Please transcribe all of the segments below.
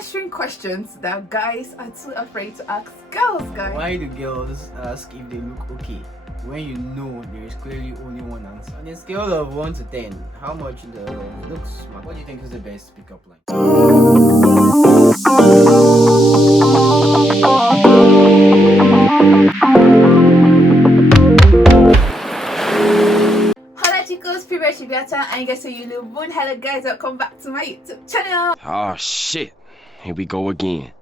answering questions that guys are too afraid to ask girls, guys. Why do girls ask if they look okay when you know there is clearly only one answer? On a scale of 1 to 10, how much does looks smart? What do you think is the best pickup line? Hola chicos, primero Shibiata and guys, so you live one. Hello guys, welcome back to my YouTube channel. Oh shit, here we go again.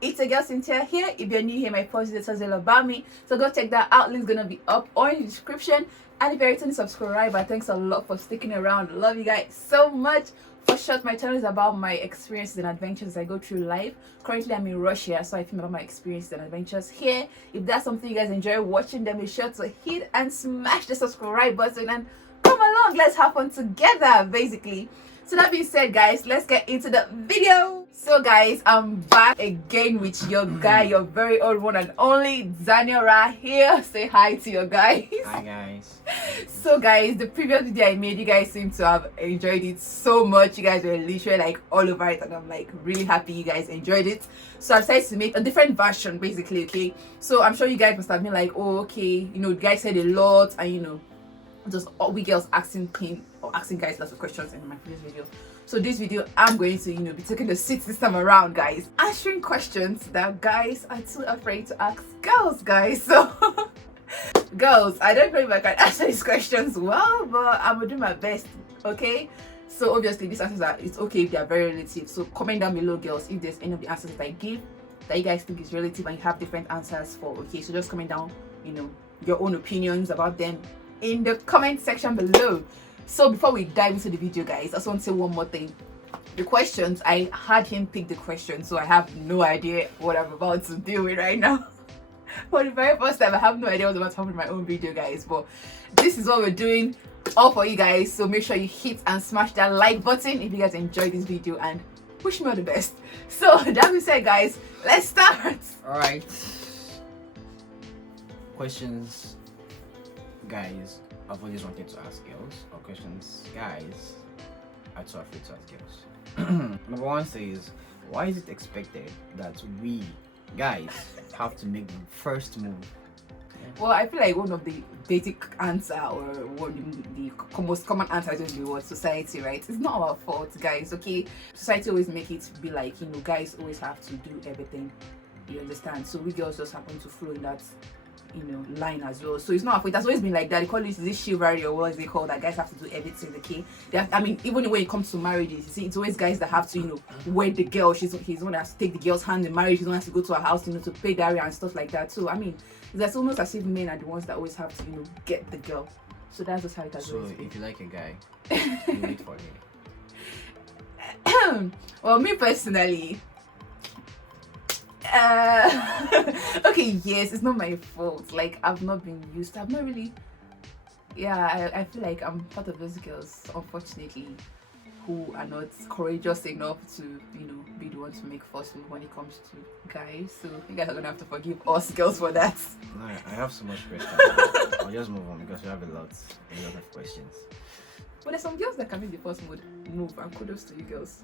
It's a girl Cynthia here. If you're new here, my post is all about me, so go check that out. Link's gonna be up or in the description. And if you're returning subscriber, thanks a lot for sticking around. Love you guys so much. For short, my channel is about my experiences and adventures I go through life. Currently I'm in Russia, so I film about my experiences and adventures here. If that's something you guys enjoy watching, then be sure to hit and smash the subscribe button and come along, let's have fun together, basically. So that being said, guys, let's get into the video. So guys, I'm back again with your guy, your very old one and only Daniel right here. Say hi to your guys. Hi guys. So guys, the previous video I made, you guys seem to have enjoyed it so much. You guys were literally like all over it, and I'm like really happy you guys enjoyed it. So I decided to make a different version, basically. Okay, so I'm sure you guys must have been like, oh okay, you know, you guys said a lot, and you know, just all we girls asking him or asking guys lots of questions in my previous video. So this video I'm going to, you know, be taking the seats this time around, guys, answering questions that guys are too afraid to ask girls, guys. So girls, I don't know if I can answer these questions well, but I'm gonna do my best. Okay, so obviously these answers are, it's okay if they are very relative. So comment down below, girls, if there's any of the answers that I give that you guys think is relative and you have different answers for. Okay, so just comment down, you know, your own opinions about them in the comment section below. So before we dive into the video, guys, I just want to say one more thing. The questions, I had him pick the questions, so I have no idea what I'm about to deal with right now. For the very first time, I have no idea what's about to happen in my own video, guys, but this is what we're doing all for you guys. So make sure you hit and smash that like button if you guys enjoyed this video, and wish me all the best. So that being said, guys, let's start. All right. Questions guys I've always wanted to ask girls, or questions guys are too afraid to ask girls. Number one says, why is it expected that we guys have to make the first move? Well, I feel like one of the basic answer, or one of the most common answer is the word society, right? It's not our fault, guys. Okay, society always make it be like, you know, guys always have to do everything, you understand? So we girls just happen to flow in that, you know, line as well. So it's not our fault. It has always been like that. They call it this chivalry, or what is it called, that guys have to do everything. Okay, they have, I mean, even when it comes to marriages, you see, it's always guys that have to, you know, wed the girl. He's the one that has to take the girl's hand in marriage. He's the one that has to go to her house, you know, to pay dowry and stuff like that. So I mean, it's almost as if men are the ones that always have to, you know, get the girl. So that's just how it has always been. So if you like a guy, you wait for him. Well, me personally, okay, yes, it's not my fault. Like, I've not been used to, I've not really, yeah, I feel like I'm part of those girls, unfortunately, who are not courageous enough to, you know, be the one to make first move when it comes to guys. So you guys are gonna have to forgive us girls for that. No, I have so much questions. I'll just move on because we have a lot of questions. But there's some girls that can make the first move, and kudos to you girls.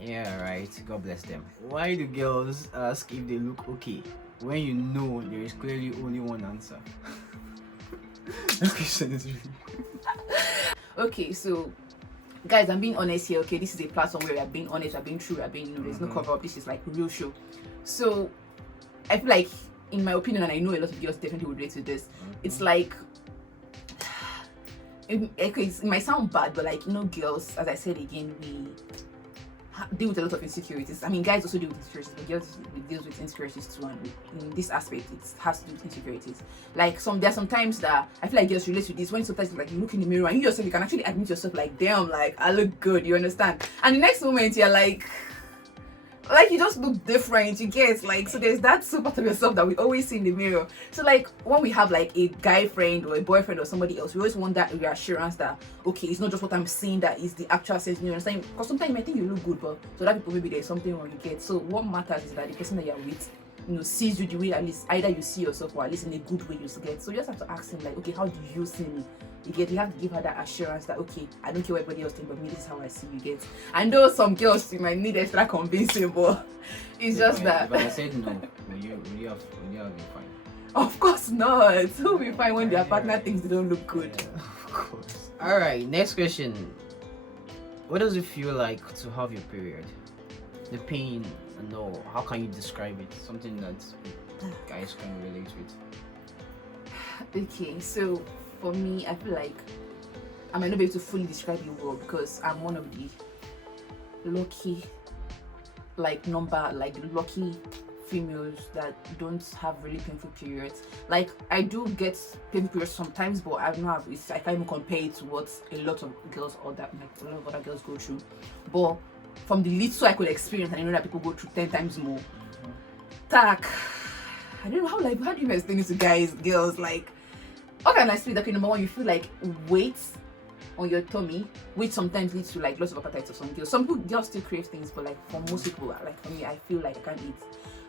Yeah, right. God bless them. Why do girls ask if they look okay when you know there is clearly only one answer? This question is really... Okay, so guys, I'm being honest here. Okay, this is a platform where we are being honest, we are being true, we are being, you know, there's no cover up. This is like real show. So I feel like, in my opinion, and I know a lot of girls definitely would relate to this, it's like, it might sound bad, but like, you know, girls, as I said again, we deal with a lot of insecurities. I mean, guys also deal with insecurities, but girls deal with insecurities too, and in this aspect it has to do with insecurities. Like, there's sometimes that I feel like girls relate to this, when sometimes like you look in the mirror and you yourself, you can actually admit yourself like, damn, like I look good, you understand? And the next moment you're like you just look different, you get, like, so there's that super part of yourself that we always see in the mirror. So like, when we have like a guy friend or a boyfriend or somebody else, we always want that reassurance that, okay, it's not just what I'm seeing that is the actual sense, you understand? Because sometimes you might think you look good, but so that people, maybe there's something wrong, you get. So what matters is that the person that you're with sees you the way at least either you see yourself or at least in a good way you get. So you just have to ask him like, okay, how do you see me? You have to give her that assurance that okay, I don't care what everybody else thinks, but me, this is how I see you. Get. I know some girls you might need extra convincing, but it's just that. If I said no, will you have been fine? Of course not. Who will be fine when their partner thinks they don't look good? Yeah, of course. All right, next question. What does it feel like to have your period? The pain and all. How can you describe it? Something that guys can relate with. Okay, so for me, I feel like I might not be able to fully describe it well because I'm one of the lucky, lucky females that don't have really painful periods. Like I do get painful periods sometimes, but I don't have. I can't even compare it to what a lot of girls or that like a lot of other girls go through. But from the little I could experience, and I know that people go through 10 times more. Tak, I don't know how do you explain this to guys, girls? Like, how can I explain that? Okay, number one, you feel like weight on your tummy, which sometimes leads to like loss of appetite for some girls. Some people just still crave things, but like for most people, like for me, I feel like I can't eat.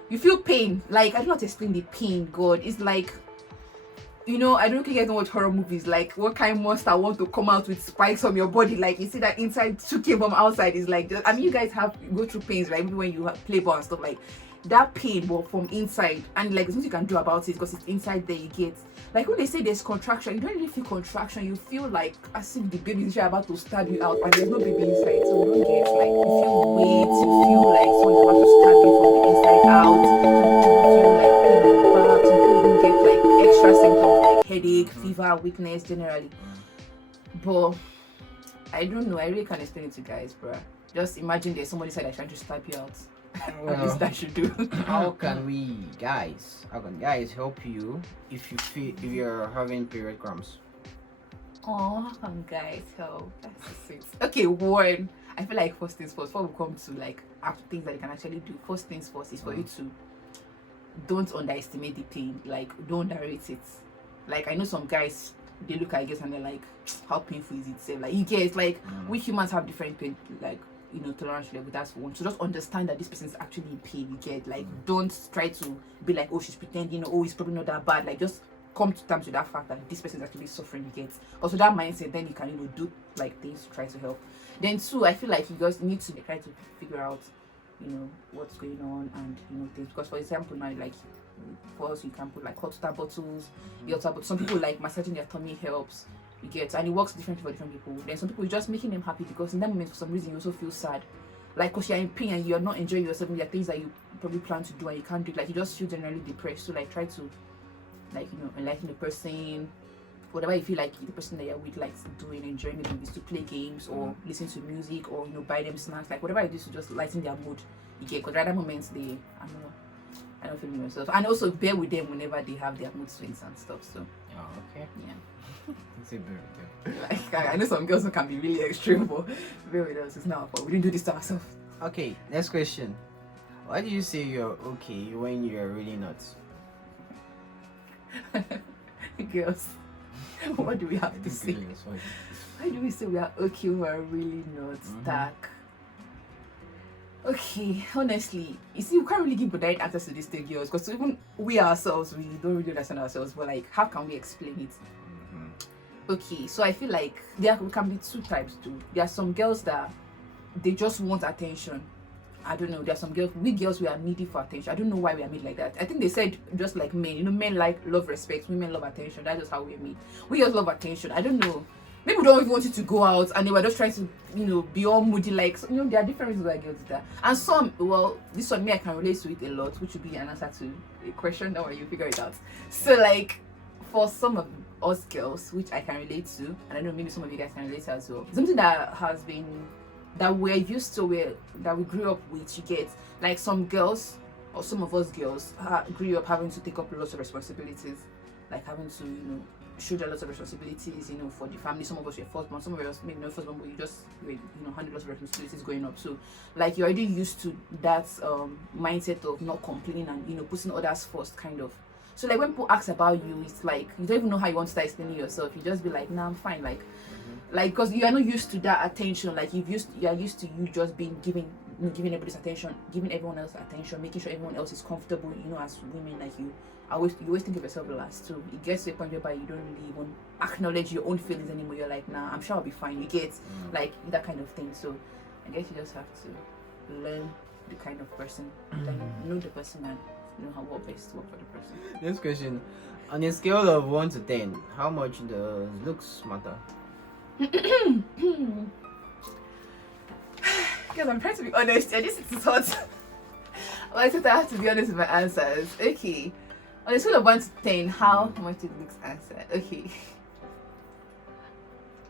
You feel pain, like I don't know how to explain the pain. God, it's like, I don't know if you guys watch horror movies. Like, what kind of monster want to come out with spikes from your body? Like, you see that inside, came from outside is like. You guys go through pains, right? Even when you play ball and stuff like that. Pain, but from inside, and like there's nothing you can do about it because it's inside there. You get like when they say there's contraction, you don't really feel contraction. You feel like as if the baby is about to stab you out, and there's no baby inside. So you don't get like you feel weight, you feel like someone's about to stab you from the inside out. You feel like pain in the back. Some people even get like extra symptoms like headache, fever, weakness generally. But I don't know. I really can't explain it to guys, bro. Just imagine there's somebody inside that's trying to stab you out. At least that should do. How can guys help you if you're having period crumbs? Oh, how can guys help? That's so sweet. Okay, one. I feel like first things first, before we come to like things that you can actually do, first things first is for you to don't underestimate the pain. Like, don't underrate it. Like, I know some guys, they look at it and they're like, how painful is it? So, like, you get like we humans have different pain, like tolerance level. That's one. So just understand that this person is actually in pain. You get like, don't try to be like, oh, she's pretending, oh, it's probably not that bad. Like, just come to terms with that fact that this person is actually suffering. You get also that mindset, then you can do like things to try to help. Then two, I feel like you guys need to try to figure out what's going on and things, because for example now, like for us, you can put like hot water bottles, but some people like massaging their tummy helps. You get, and it works differently for different people. Then some people, just making them happy, because in that moment for some reason you also feel sad, like because you're in pain and you're not enjoying yourself, and there are things that you probably plan to do and you can't do, like you just feel generally depressed. So like try to enlighten the person, whatever you feel like the person that you're with likes doing, enjoying it, is to play games or listen to music or buy them snacks, like whatever it is to just lighten their mood. You get, because at that moments I don't feel myself, and also bear with them whenever they have their mood swings and stuff. So okay, yeah. It's a bear with them. Like I know some girls who can be really extreme, but bear with us. It's not, but we didn't do this to ourselves. Okay, next question. Why do you say you're okay when you're really not? Girls, what do we have to say? Why do we say we are okay when we're really not? Stuck. Okay, honestly, you see, we can't really give direct answers to these things, girls, because even we ourselves, we don't really understand ourselves. But like, how can we explain it? Okay, so I feel like there can be two types too. There are some girls that they just want attention. I don't know. There are some girls, we girls, we are needy for attention. I don't know why we are made like that. I think they said just like men. Men love respect. Women love attention. That's just how we're made. We girls love attention. I don't know. Maybe we don't even want you to go out, and they were just trying to, be all moody. Like, so, there are different reasons why girls do that. And some, well, this one, me, I can relate to it a lot, which would be an answer to a question. Don't worry, you figure it out. So, like, for some of us girls, which I can relate to, and I know maybe some of you guys can relate to as well, something that has been, that we're used to, that we grew up with, you get, like some girls, or some of us girls, grew up having to take up lots of responsibilities, like having to, shoulder lots of responsibilities, for the family. Some of us were firstborn, some of us maybe not firstborn, but you just handle lots of responsibilities going up. So like you're already used to that mindset of not complaining and putting others first, kind of. So like when people ask about you, it's like you don't even know how you want to start explaining yourself. You just be like, nah, I'm fine, like because you are not used to that attention. Like you are used to you just being given giving everybody's attention, giving everyone else attention, making sure everyone else is comfortable. You know, as women, like you always think of yourself last too. It gets to a point whereby you don't really even acknowledge your own feelings anymore. You're like, nah, I'm sure I'll be fine. You get like that kind of thing. So I guess you just have to learn the kind of person, then know the person and know how what best to work for the person. Next question. On a scale of 1 to 10, how much does looks matter? Because I'm trying to be honest, and this is hot. Well, I said I have to be honest with my answers. Okay. On a scale of 1 to 10, how much it looks answer? Okay.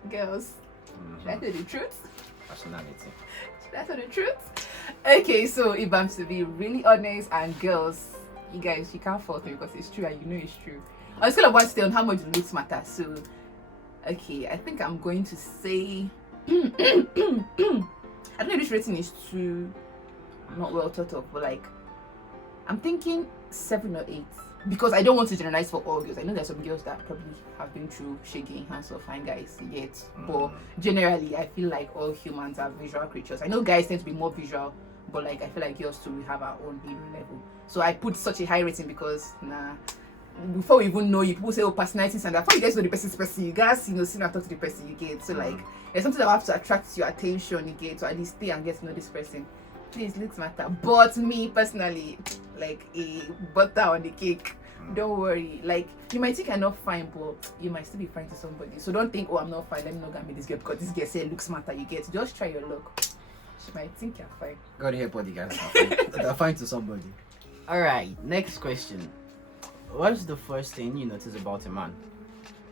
Girls, should I tell the truth? Personality. Should I tell the truth? Okay, so if I'm to be really honest, and girls, you guys, you can't fault me because it's true and you know it's true. On a scale of 1 to 10, how much looks matter? So, okay, I think I'm going to say I don't know if this rating is too not well thought of, but like I'm thinking 7 or 8 because I don't want to generalize for all girls. I know there's some girls that probably have been through shaking hands or fine guys yet, but generally I feel like all humans are visual creatures. I know guys tend to be more visual, but like I feel like girls too, we have our own hero level. So I put such a high rating because before we even know you, people say, oh, personalities and that. Before you guys know the person's person, you guys, see and talk to the person you get. So like, there's something that will have to attract your attention, you get, to at least stay and get to know this person. Please, looks matter. But me personally, like a butter on the cake. Don't worry. Like, you might think I'm not fine, but you might still be fine to somebody. So don't think, oh, I'm not fine, let me not get me this girl because this girl say looks matter. You get, just try your luck. She might think you're fine. Got to hear what the guys are they're fine to somebody. Alright, next question. What's the first thing you notice about a man?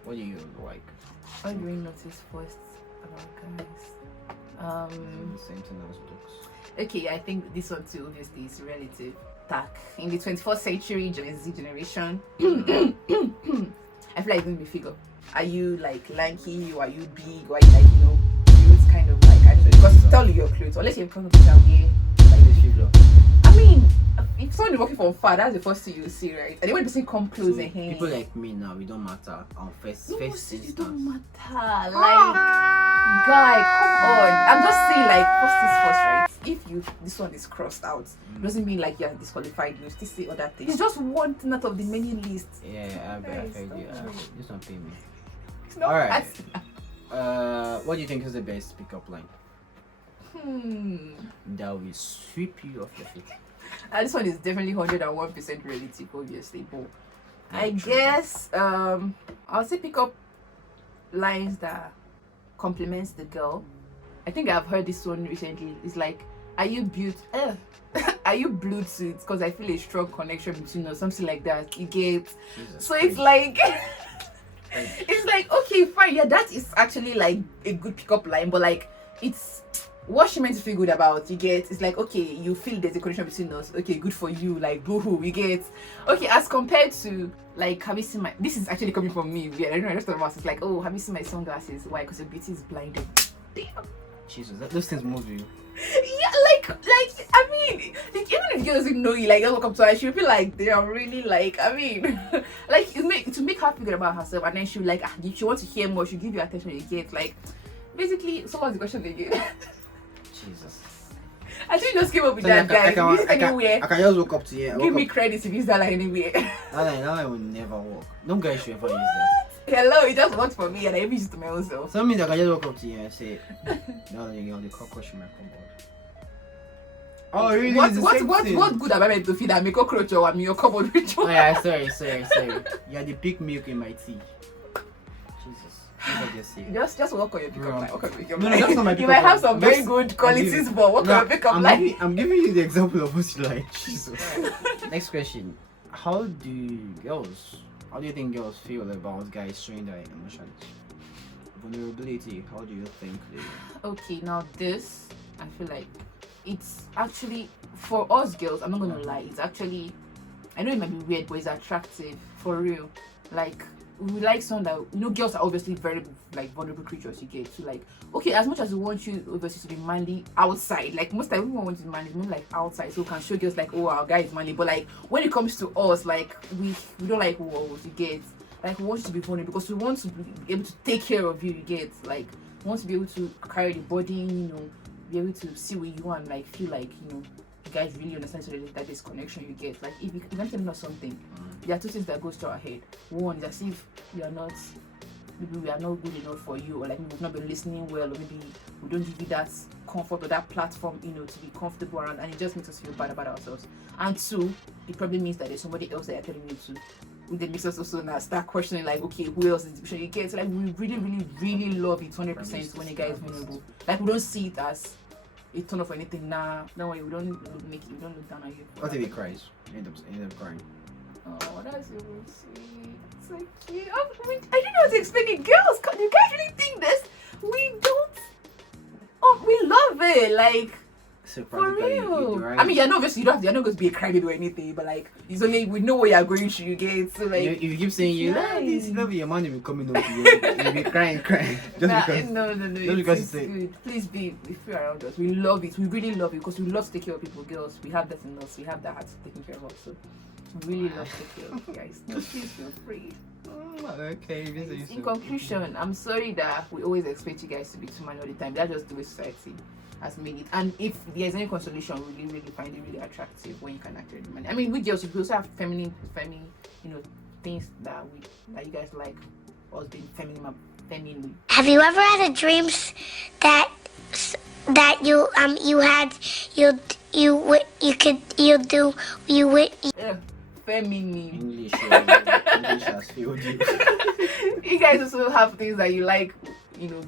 What do you like? What do we notice first about guys? The same thing as looks. Okay, I think this one too obviously is relative. Tack. In the 21st century Gen Z generation, I feel like it's gonna be figure. Are you like lanky, or are you big, or are you like, you know, cute, kind of like, I don't know, because tell you your clothes, unless you're coming from here, like figure. I mean, if someone is working from far, that's the first thing you see, right? And then when the person come close, so people like me now, we don't matter. Our first it instance. don't matter. Like, guy, come on. I'm just saying, like, first things first, right? If this one is crossed out, doesn't mean like you're disqualified. You still say other things. It's just one thing out of the many lists. Yeah, I heard you. This one pay me. No, alright. What do you think is the best pickup line? That will sweep you off your feet. This one is definitely 101% relative, obviously, but I guess I'll say pick up lines that compliments the girl. I think I've heard this one recently. It's like, are you are you Bluetooth? Because I feel a strong connection between us, something like that. You get so it's like it's like, okay, fine, yeah, that is actually like a good pickup line, but like it's what she meant to feel good about, you get. It's like, okay, you feel there's a connection between us, okay, good for you, like boo-hoo, you get. Okay, as compared to like, have you seen my, this is actually coming from me, yeah, I don't know, the rest of us, it's like, oh, have you seen my sunglasses? Why? Because your beauty is blinded. Damn. Jesus, those things move you. Yeah, like I mean, like, even if you doesn't know you, like, you walk up to her, she'll be like, they are really like, I mean, like, to make her feel good about herself, and then she'll like, if she wants to hear more, she'll give you attention, you get. Like, basically, so what's the question again? Jesus. I think just came up with So that, guys. I can just walk up to you. Give me credit if it's that line anywhere. That line will never work. No guy should ever use that. Hello, it just worked for me and I use it to my own self. So that means I can just walk up to you and say, now that you're on the cockroach in my cupboard. Oh, really? What good am I meant to feed that? Me cockroach or am your cupboard rich? Oh yeah, sorry. You're the big milk in my tea. Jesus. Just work on your pickup line. Work on your pickup No, line. that's not my You pickup might have line. some very good qualities, but work on your pickup line. I'm giving you the example of what you like. Jesus. Next question. How do you think girls feel about guys showing their emotions? Vulnerability, how do you think they... Okay, now this, I feel like it's actually, for us girls, I'm not gonna lie, it's actually, I know it might be weird, but it's attractive, for real. Like, we like someone that, you know, girls are obviously very like vulnerable creatures, you get. So like, okay, as much as we want you obviously to be manly outside, like most time we want to be manly, more like outside, so we can show girls like, oh, our guy is manly. But like when it comes to us, like we don't like walls, you get. Like we want you to be vulnerable because we want to be able to take care of you, you get. Like we want to be able to carry the burden, you know, be able to see with you and like feel like you guys really understand that this connection you get. Like if you're telling us something, there are two things that goes through our head. One is as if maybe we are not good enough for you, or like we've not been listening well, or maybe we don't give you that comfort or that platform, to be comfortable around, and it just makes us feel bad about ourselves. And two, it probably means that there's somebody else that you're telling you to. It makes us also now start questioning like, okay, who else is the you get? So like we really, really, really love it 100% when a guy is vulnerable. Like we don't see it as a turn off or anything. Nah, don't worry, we don't look down on you. What if he cries? You end up crying. Oh, that's so sweet. So cute. I don't know how to explain it. Girls, you guys really think this? We don't. Oh, we love it. Like, So for practically, real. right? I mean, you're not obviously you're not going to be a crybaby or anything, but like, it's only we know what you're going through. You get so like. If you keep saying you love nice. this, love your money will coming up to you. You'll be crying. Just because. No. Just because It's it's good. Please be free around us. We love it. We really love it because we love to take care of people. Girls, we have that in us. We have that heart taking care of us. So we really love to take care of you guys. No, please feel free. Okay. In conclusion, I'm sorry that we always expect you guys to be too man all the time. That's just the way society has made it. And if there's any consolation, we really find it really attractive when you can actually demand. I mean, we girls, we also have feminine, things that you guys like us being feminine. Have you ever had a dreams that Feminine. English has failed you. You guys also have things that you like,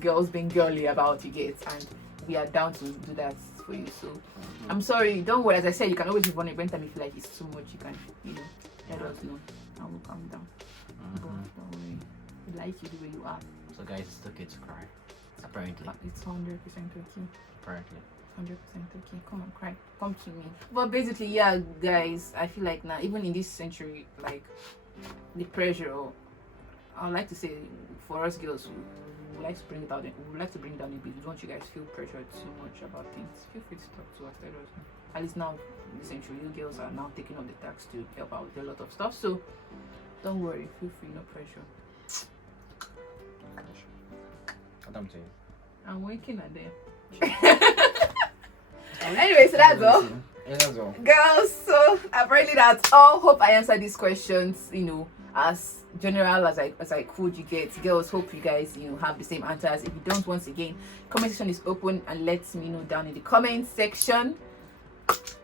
girls being girly about, you get, and we are down to do that for you. So I'm sorry, don't worry. As I said, you can always move on anytime you feel like it's too much. You can, let us know and we'll calm down. But don't worry, we like you the way you are. So guys, it's okay to cry. Apparently. It's 100% okay. Apparently. 100% okay. Come on, cry. Come to me. But basically, yeah, guys, I feel like now, even in this century, like the pressure, I would like to say, for us girls, we like to bring it out. We would like to bring down a bit. We don't want you guys feel pressured too much about things. Feel free to talk to us. Let us know. At least now, in this century, you girls are now taking on the task to help out with a lot of stuff. So don't worry. Feel free. No pressure. What I'm saying. I'm working at them. Anyway, so that's all. Yeah, that's all. Girls, so apparently that's all. Hope I answered these questions, as general as I could. You get, girls, hope you guys have the same answers. If you don't, once again, comment section is open and let me know down in the comment section.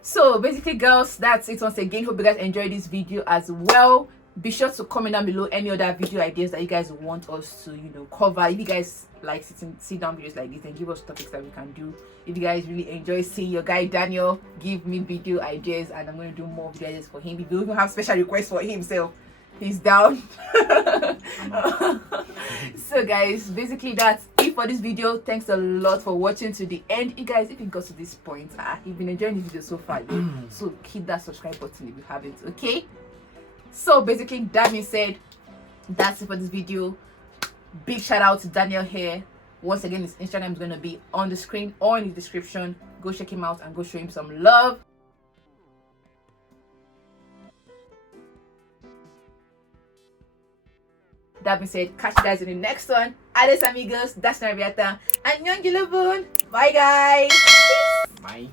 So basically, girls, that's it once again. Hope you guys enjoyed this video as well. Be sure to comment down below any other video ideas that you guys want us to cover. If you guys like sit down videos like this, then give us topics that we can do. If you guys really enjoy seeing your guy Daniel give me video ideas, and I'm going to do more video ideas for him. If you even have special requests for himself, he's down. So guys, basically that's it for this video. Thanks a lot for watching to the end. You guys, if you got to this point, you've been enjoying this video so far, so hit that subscribe button if you haven't. Okay, so basically that being said, that's it for this video. Big shout out to Daniel here. Once again, his Instagram is going to be on the screen or in the description. Go check him out and go show him some love. That being said, catch you guys in the next one. Adios amigos, that's Naviata and Young Bye guys. Bye.